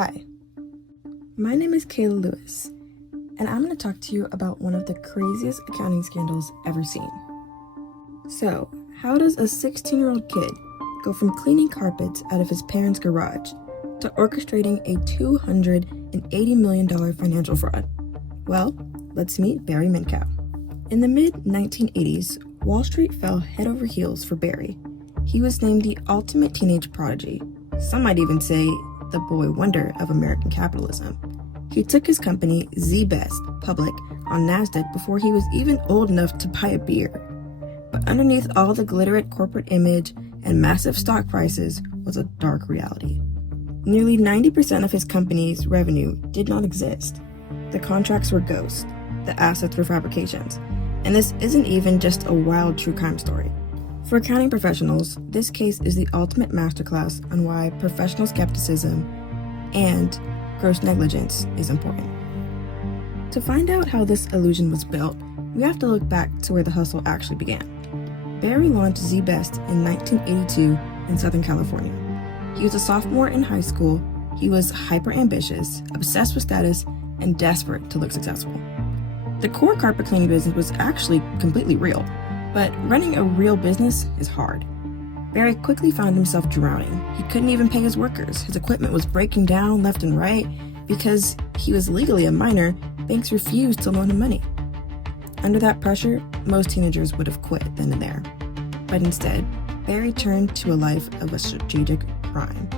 Hi, my name is Kayla Lewis, and I'm going to talk to you about one of the craziest accounting scandals ever seen. So, how does a 16-year-old kid go from cleaning carpets out of his parents' garage to orchestrating a $280 million financial fraud? Well, let's meet Barry Minkow. In the mid-1980s, Wall Street fell head over heels for Barry. He was named the ultimate teenage prodigy. Some might even say the boy wonder of American capitalism. He took his company, ZBest, public on NASDAQ before he was even old enough to buy a beer. But underneath all the glitter at corporate image and massive stock prices was a dark reality. Nearly 90% of his company's revenue did not exist. The contracts were ghosts, the assets were fabrications, and this isn't even just a wild true crime story. For accounting professionals, this case is the ultimate masterclass on why professional skepticism and gross negligence is important. To find out how this illusion was built, we have to look back to where the hustle actually began. Barry launched ZBest in 1982 in Southern California. He was a sophomore in high school. He was hyper ambitious, obsessed with status, and desperate to look successful. The core carpet cleaning business was actually completely real, but running a real business is hard. Barry quickly found himself drowning. He couldn't even pay his workers. His equipment was breaking down left and right. Because he was legally a minor, banks refused to loan him money. Under that pressure, most teenagers would have quit then and there. But instead, Barry turned to a life of a strategic crime.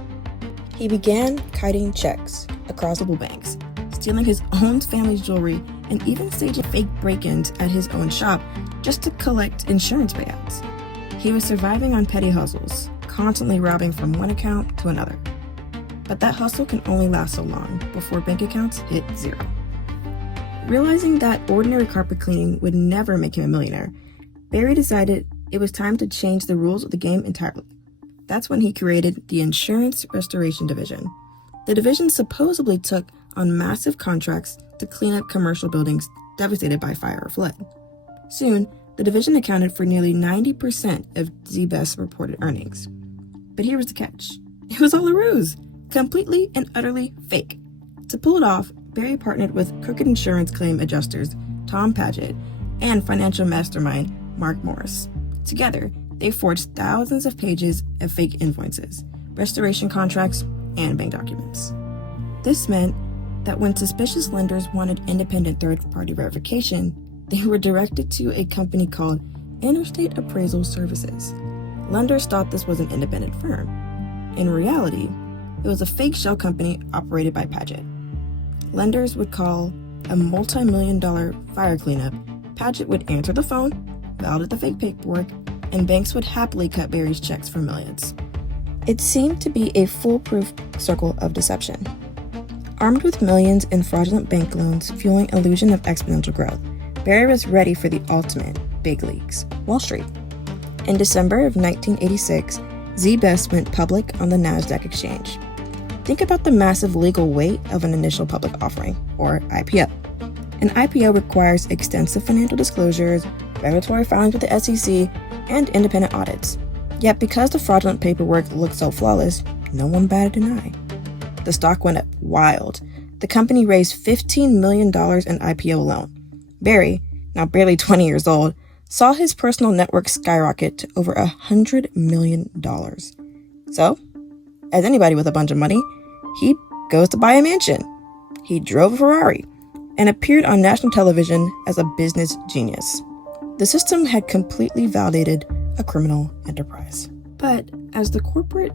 He began kiting checks across multiple banks, stealing his own family's jewelry, and even staging fake break-ins at his own shop just to collect insurance payouts. He was surviving on petty hustles, constantly robbing from one account to another. But that hustle can only last so long before bank accounts hit zero. Realizing that ordinary carpet cleaning would never make him a millionaire, Barry decided it was time to change the rules of the game entirely. That's when he created the Insurance Restoration Division. The division supposedly took on massive contracts to clean up commercial buildings devastated by fire or flood. Soon, the division accounted for nearly 90% of ZBest's reported earnings. But here was the catch. It was all a ruse, completely and utterly fake. To pull it off, Barry partnered with crooked insurance claim adjusters Tom Paget and financial mastermind Mark Morris. Together, they forged thousands of pages of fake invoices, restoration contracts, and bank documents. This meant that when suspicious lenders wanted independent third-party verification, they were directed to a company called Interstate Appraisal Services. Lenders thought this was an independent firm. In reality, it was a fake shell company operated by Paget. Lenders would call a multi-million-dollar fire cleanup. Paget would answer the phone, validate the fake paperwork, and banks would happily cut Barry's checks for millions. It seemed to be a foolproof circle of deception. Armed with millions in fraudulent bank loans fueling illusion of exponential growth, Barry was ready for the ultimate big leagues, Wall Street. In December of 1986, ZBest went public on the NASDAQ exchange. Think about the massive legal weight of an initial public offering, or IPO. An IPO requires extensive financial disclosures, regulatory filings with the SEC, and independent audits. Yet because the fraudulent paperwork looked so flawless, no one batted an eye. The stock went up wild. The company raised $15 million in IPO alone. Barry, now barely 20 years old, saw his personal net worth skyrocket to over $100 million. So, as anybody with a bunch of money, he goes to buy a mansion. He drove a Ferrari and appeared on national television as a business genius. The system had completely validated a criminal enterprise. But as the corporate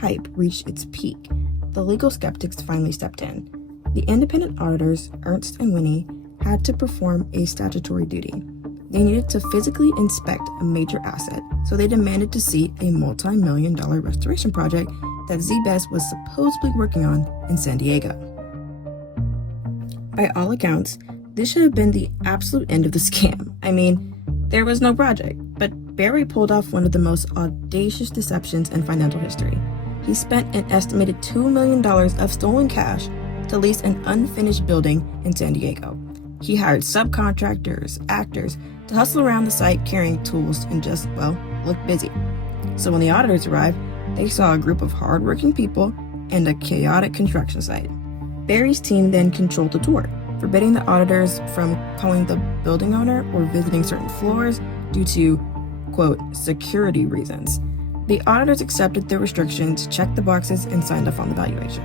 hype reached its peak, the legal skeptics finally stepped in. The independent auditors, Ernst & Winnie, had to perform a statutory duty. They needed to physically inspect a major asset, so they demanded to see a multi-million-dollar restoration project that ZBest was supposedly working on in San Diego. By all accounts, this should have been the absolute end of the scam. I mean, there was no project, but Barry pulled off one of the most audacious deceptions in financial history. He spent an estimated $2 million of stolen cash to lease an unfinished building in San Diego. He hired subcontractors, actors, to hustle around the site carrying tools and just, well, look busy. So when the auditors arrived, they saw a group of hardworking people and a chaotic construction site. Barry's team then controlled the tour, forbidding the auditors from calling the building owner or visiting certain floors due to, quote, security reasons. The auditors accepted the restrictions, checked the boxes, and signed off on the valuation.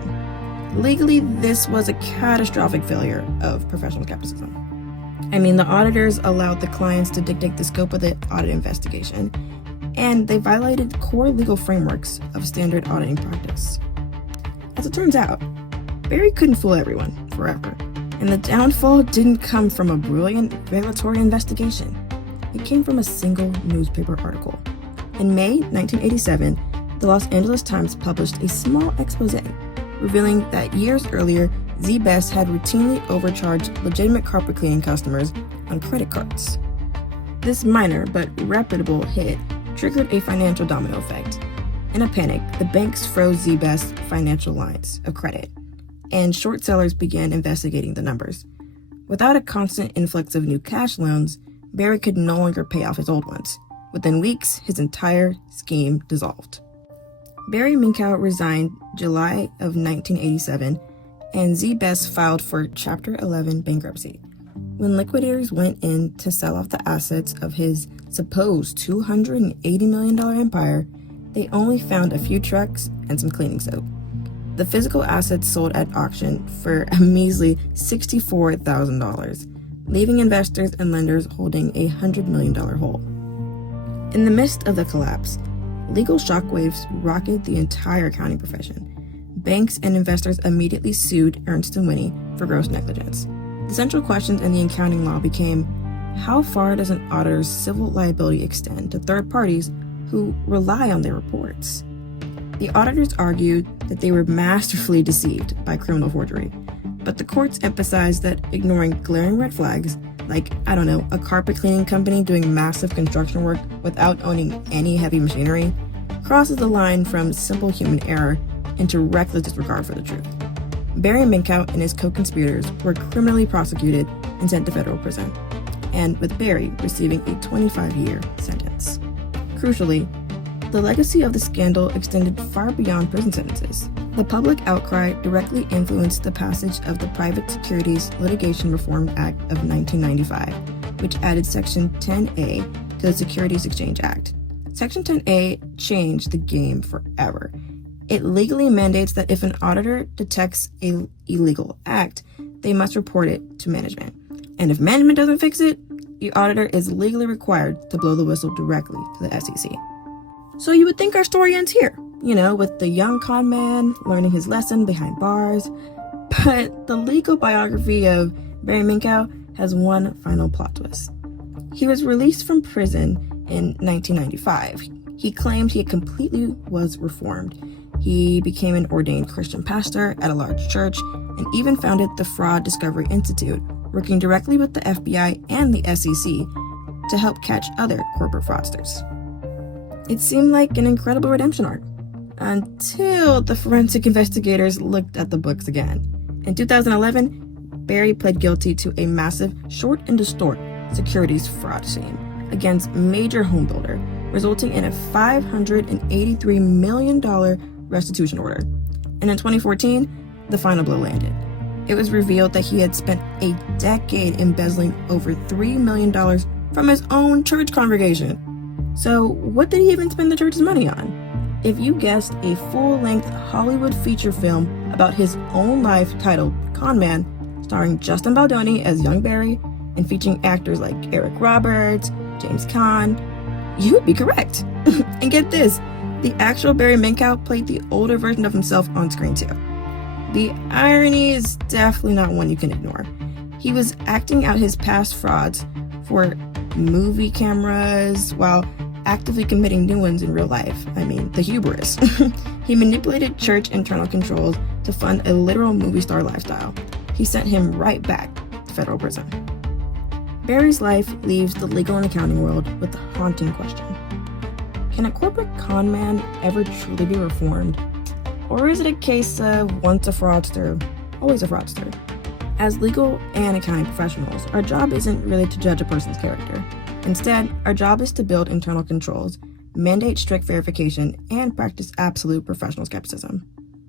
Legally, this was a catastrophic failure of professional skepticism. The auditors allowed the clients to dictate the scope of the audit investigation, and they violated core legal frameworks of standard auditing practice. As it turns out, Barry couldn't fool everyone forever, and the downfall didn't come from a brilliant regulatory investigation. It came from a single newspaper article. In May 1987, the Los Angeles Times published a small expose revealing that years earlier, Z Best had routinely overcharged legitimate carpet cleaning customers on credit cards. This minor but reputable hit triggered a financial domino effect. In a panic, the banks froze Z Best's financial lines of credit, and short sellers began investigating the numbers. Without a constant influx of new cash loans, Barry could no longer pay off his old ones. Within weeks, his entire scheme dissolved. Barry Minkow resigned July of 1987, and Z Best filed for Chapter 11 bankruptcy. When liquidators went in to sell off the assets of his supposed $280 million empire, they only found a few trucks and some cleaning soap. The physical assets sold at auction for a measly $64,000, leaving investors and lenders holding a $100 million hole. In the midst of the collapse, legal shockwaves rocketed the entire accounting profession. Banks and investors immediately sued Ernst & Whinney for gross negligence. The central questions in the accounting law became, how far does an auditor's civil liability extend to third parties who rely on their reports? The auditors argued that they were masterfully deceived by criminal forgery, but the courts emphasized that ignoring glaring red flags, like, a carpet cleaning company doing massive construction work without owning any heavy machinery, crosses the line from simple human error into reckless disregard for the truth. Barry Minkow and his co-conspirators were criminally prosecuted and sent to federal prison, and with Barry receiving a 25-year sentence. Crucially, the legacy of the scandal extended far beyond prison sentences. The public outcry directly influenced the passage of the Private Securities Litigation Reform Act of 1995, which added Section 10A to the Securities Exchange Act. Section 10A changed the game forever. It legally mandates that if an auditor detects an illegal act, they must report it to management. And if management doesn't fix it, the auditor is legally required to blow the whistle directly to the SEC. So you would think our story ends here, with the young Conman learning his lesson behind bars. But the legal biography of Barry Minkow has one final plot twist. He was released from prison in 1995. He claimed he completely was reformed. He became an ordained Christian pastor at a large church and even founded the Fraud Discovery Institute, working directly with the FBI and the SEC to help catch other corporate fraudsters. It seemed like an incredible redemption arc, until the forensic investigators looked at the books again. In 2011, Barry pled guilty to a massive short and distort securities fraud scheme against major home builder, resulting in a $583 million restitution order. And in 2014, the final blow landed. It was revealed that he had spent a decade embezzling over $3 million from his own church congregation. So what did he even spend the church's money on? If you guessed a full-length Hollywood feature film about his own life titled Conman, starring Justin Baldoni as young Barry and featuring actors like Eric Roberts, James Caan, you would be correct. And get this, the actual Barry Minkow played the older version of himself on screen too. The irony is definitely not one you can ignore. He was acting out his past frauds for movie cameras while actively committing new ones in real life. The hubris. He manipulated church internal controls to fund a literal movie star lifestyle. He sent him right back to federal prison. Barry's life leaves the legal and accounting world with the haunting question. Can a corporate con man ever truly be reformed? Or is it a case of once a fraudster, always a fraudster? As legal and accounting professionals, our job isn't really to judge a person's character. Instead, our job is to build internal controls, mandate strict verification, and practice absolute professional skepticism.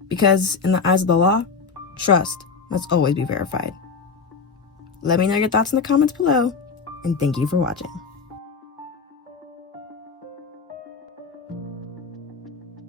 Because in the eyes of the law, trust must always be verified. Let me know your thoughts in the comments below, and thank you for watching.